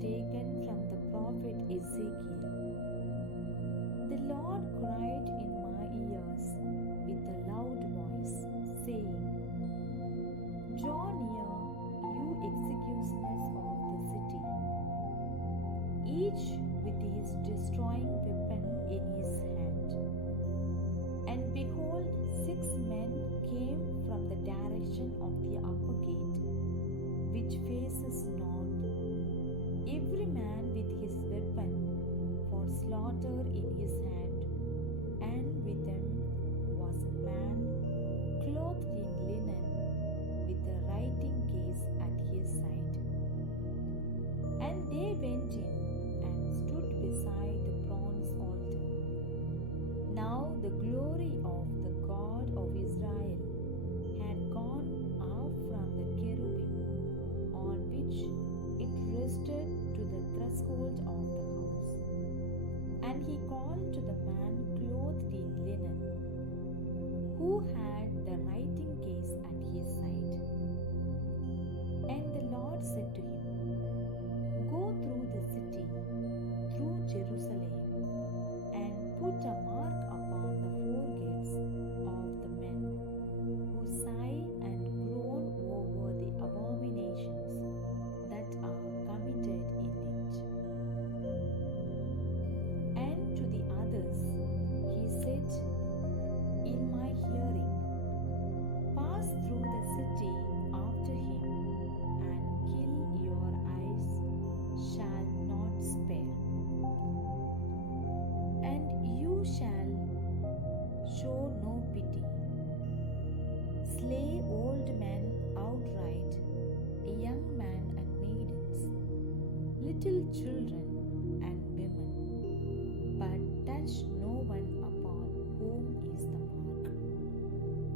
taken from the prophet Ezekiel. The Lord cried in my ears with a loud voice, saying, Draw near, you executioners of the city, each with his destroying weapon in his hand. And behold, 6 men came from the direction of the upper gate, which faces north, every man with his weapon for slaughter in his hand, and with them was a man clothed in linen, with a writing case at his side. And they went in and stood beside the bronze altar. Now the glory of the God of Israel had gone out from the cherubim on which it rested to the threshold of the house. And he called to the man clothed in linen, who had the writing case at his side. And the Lord said to him, Go through the city, through Jerusalem, and put a mark upon the foregates of the men who sigh and groan over the abominations that are committed in it. And to the others he said in my hearing, Pass through the city after him, and kill, your eyes shall not spare. And you shall show no pity. Slay old men outright, young men and maidens, little children and women, but touch no one upon whom is the mark.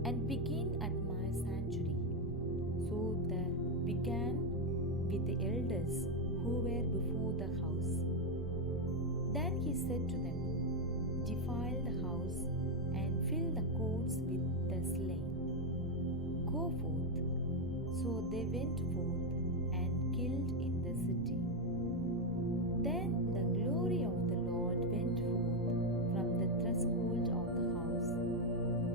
And begin at my sanctuary. So they began with the elders who were before the house. Then he said to them, Defile the house and fill the courts with the slain. Go forth. So they went forth and killed in the city. Then the glory of the Lord went forth from the threshold of the house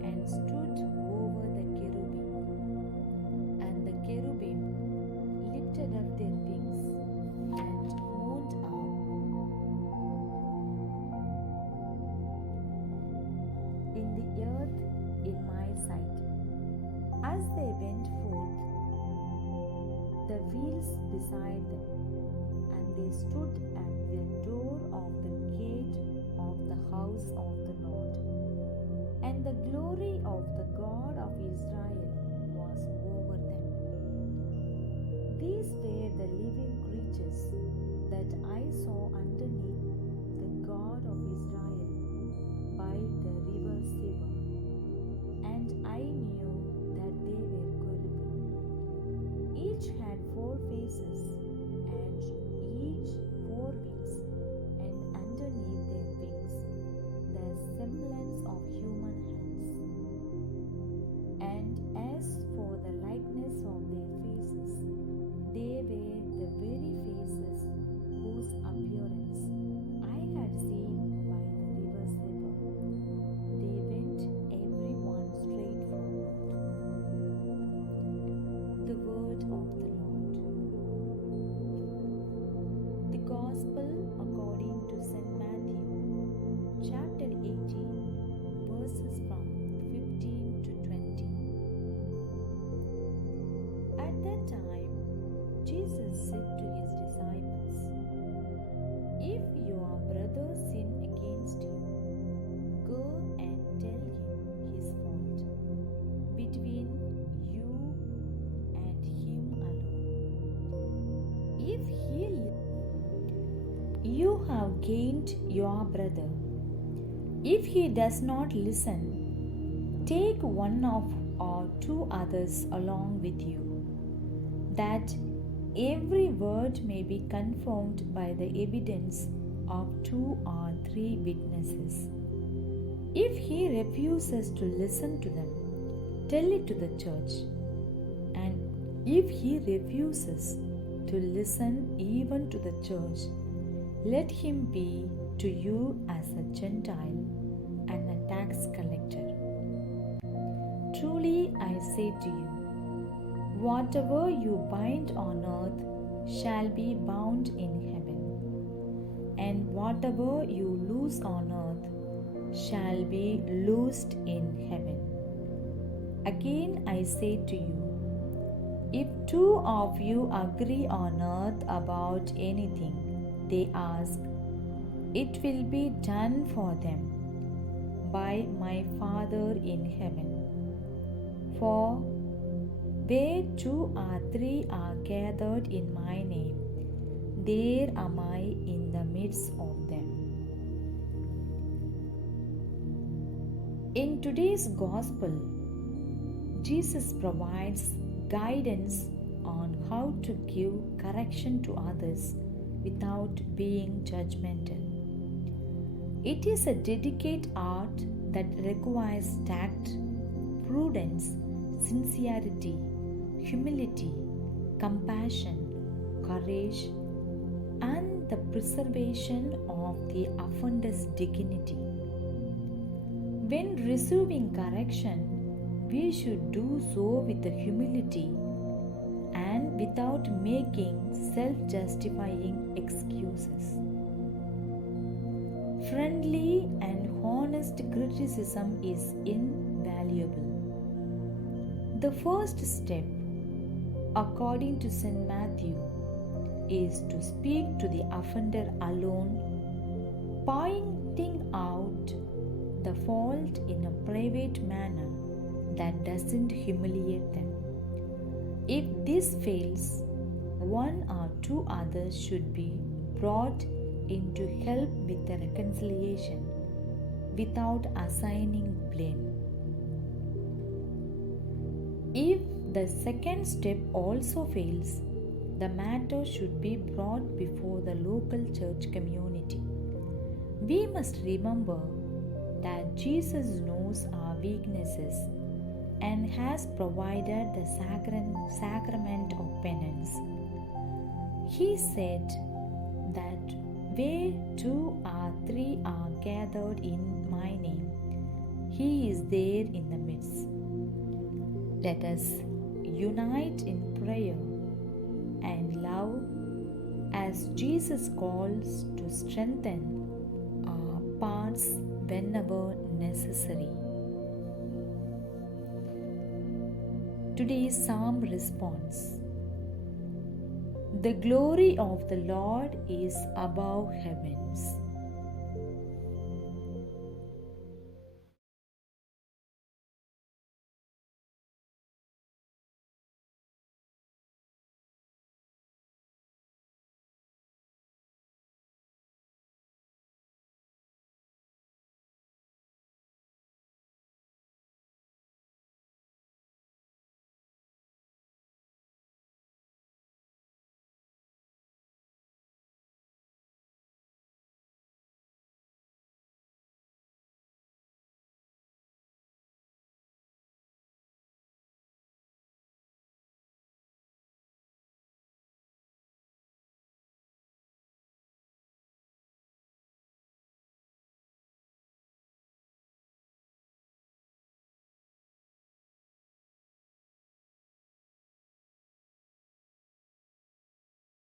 and stood over the cherubim. And the cherubim lifted up their wings and moved up in the earth in my sight. As they went forth, the wheels beside them, and they stood at the door of the gate of the house of the Lord. And the glory of the God of Israel was over them. These were the living creatures that I saw underneath the God of Israel by the river Siva, and I knew that they were cherubim. Each had 4 faces, and each 4 wings, and underneath their wings the semblance of human hands. And as for the likeness of their faces, they were the very faces whose appearance I had seen by the river Siva. They went every one straight forward. The word of the Lord. The Gospel according to St. Matthew, chapter 18, verses from 15 to 20. At that time, Jesus said to his disciples, If your brother sin against you, go and tell him his fault between you and him alone. If you have gained your brother. If he does not listen, take one of or 2 others along with you, that every word may be confirmed by the evidence of 2 or 3 witnesses. If he refuses to listen to them, tell it to the church. And if he refuses, to listen even to the church, let him be to you as a Gentile and a tax collector. Truly I say to you, whatever you bind on earth shall be bound in heaven, and whatever you loose on earth shall be loosed in heaven. Again I say to you, if two of you agree on earth about anything they ask, it will be done for them by my Father in heaven. For where two or three are gathered in my name, there am I in the midst of them. In today's Gospel, Jesus provides guidance on how to give correction to others without being judgmental. It is a delicate art that requires tact, prudence, sincerity, humility, compassion, courage, and the preservation of the offender's dignity. When receiving correction, we should do so with humility and without making self-justifying excuses. Friendly and honest criticism is invaluable. The first step, according to St. Matthew, is to speak to the offender alone, pointing out the fault in a private manner that doesn't humiliate them. If this fails, one or two others should be brought in to help with the reconciliation without assigning blame. If the second step also fails, the matter should be brought before the local church community. We must remember that Jesus knows our weaknesses and has provided the sacrament of penance. He said that where two or three are gathered in my name, He is there in the midst. Let us unite in prayer and love as Jesus calls to strengthen our parts whenever necessary. Today's Psalm response. The glory of the Lord is above heavens.